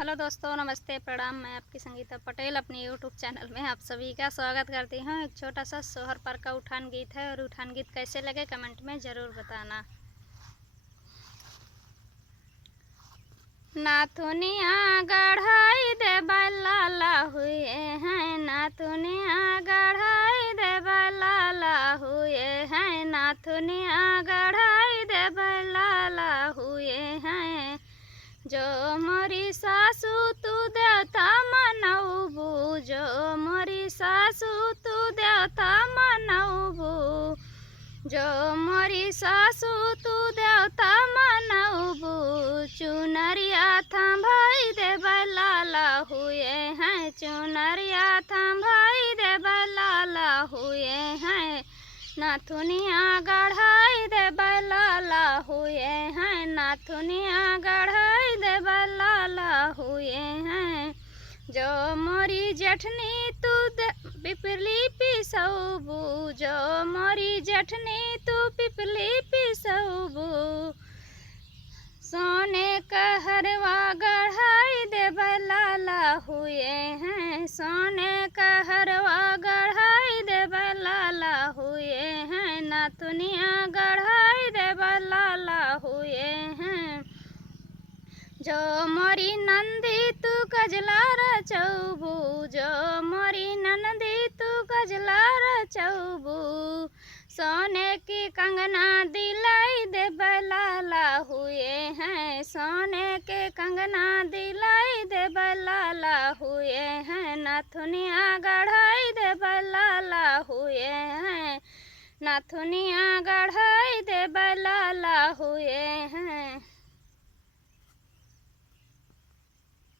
Hello दोस्तों, नमस्ते, प्रणाम। मैं आपकी संगीता पटेल अपने यूट्यूब चैनल में आप सभी का स्वागत करती हूँ। एक छोटा सा सोहर पर का उठान गीत है और उठान गीत कैसे लगे कमेंट में ज़रूर बताना। नाथुनिया गढ़ाई दे लाला हुए हैं, नाथुनिया गढ़ाई दे लाला हुए हैं, नाथुनिया गढ़ाई दे लाला हुए हैं। जो मोरी सासू तू देवता मनौबू, जो मोरी सासू तू देवता मनौबू, जो मोरी सासू तू देवता मनौबू। चुनरिया थम्भाई दे लाला हुए हैं, चुनरिया थम्भाई दे लाला हुए हैं। नाथुनिया गढ़ाई दे लाला हुए हैं, नाथुनिया गढ़ाई दे लाला हुए हैं। जो मोरी जेठनी तू पिपली पिसौबू, जो मोरी जेठनी तू पिपली पिसौबू। सोने का हरवा गढ़ाई दे लाला हुए हैं, सोने का हरवा गढ़ाई दे लाला हुए हैं। नाथुनिया गढ़ाई दे लाला हुए हैं। जो मोरी नंदी तू गजला रचौबू, जो मोरी नंदी तू गजला रचौबू। सोने की कंगना दिलाई दे लाला हुए हैं, सोने के कंगना दिलाई दे लाला हुए हैं। नाथुनिया गढ़ाई दे लाला हुए हैं, नाथुनिया गढ़ाई दे लाला हुए हैं।